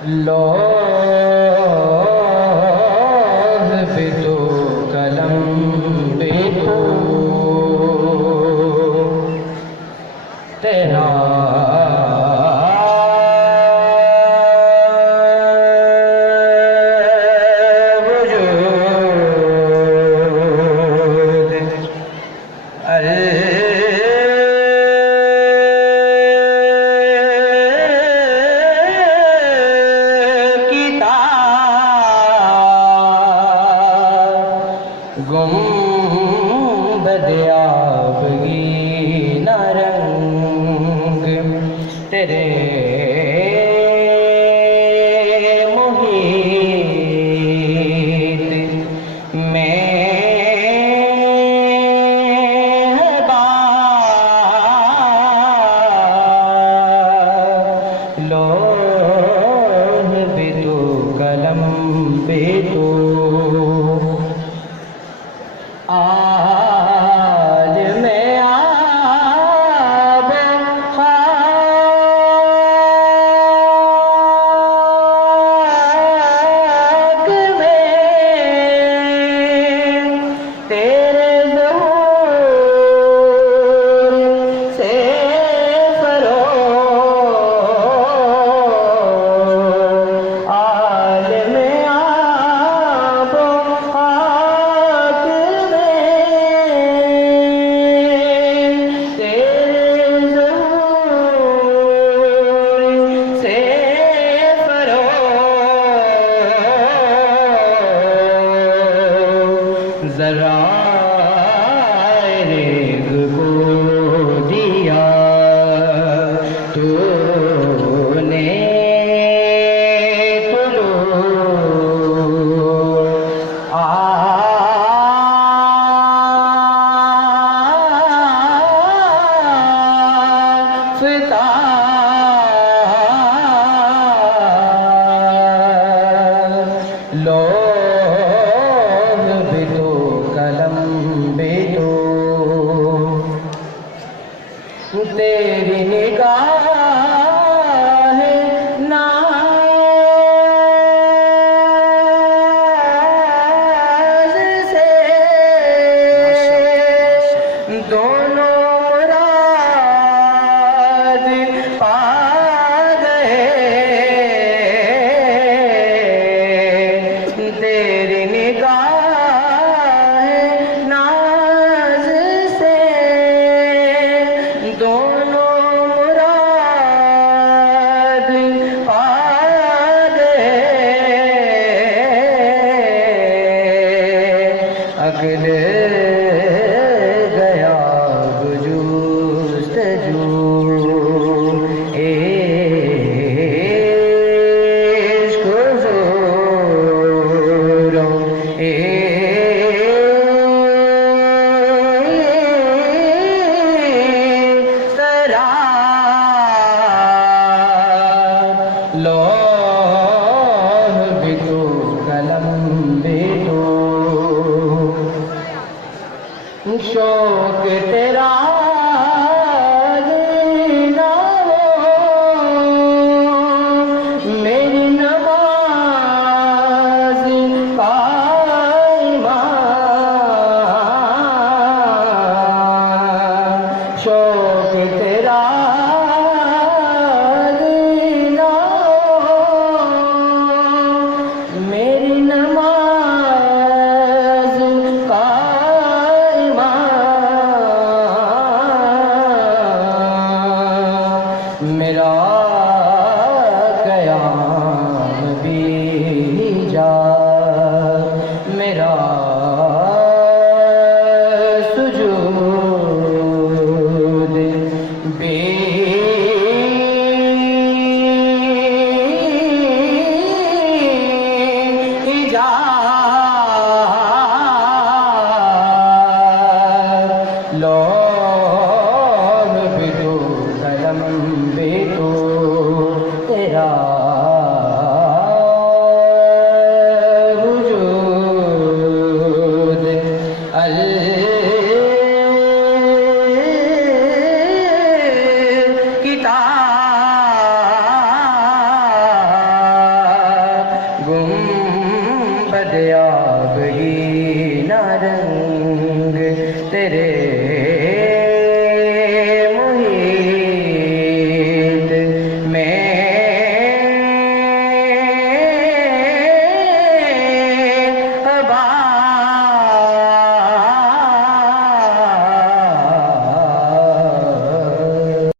لوح بھی تو قلم بھی تو تیرا گنبد آبگینہ رنگ تیرے محیط میں لوح بھی تو قلم بھی تو عالم آب خاک میں تیرے ظہور سے فروغ عالم آب خاک ذرائع ریگ کو دیا تو نے طلوع آفتاب لوح بھی تو قلم بھی تو تیری نگاہ ناز سے دونوں مراد پا گئے تیری نگاہ ناز سے دونوں مراد پا گئے عقل گیا جستجو عشق حضوروں لوح بھی تو قلم بھی تو شوق تیرا نہ ہو میری نماز قائمہ شوق تیرا نہ ہو میری نماز قائمہ میرا قیام بھی جا میرا سجود بھی جا لوح بھی تو قلم بھی تو تیرا وجود کتاب دریاب ہی نہ رنگ، تیرے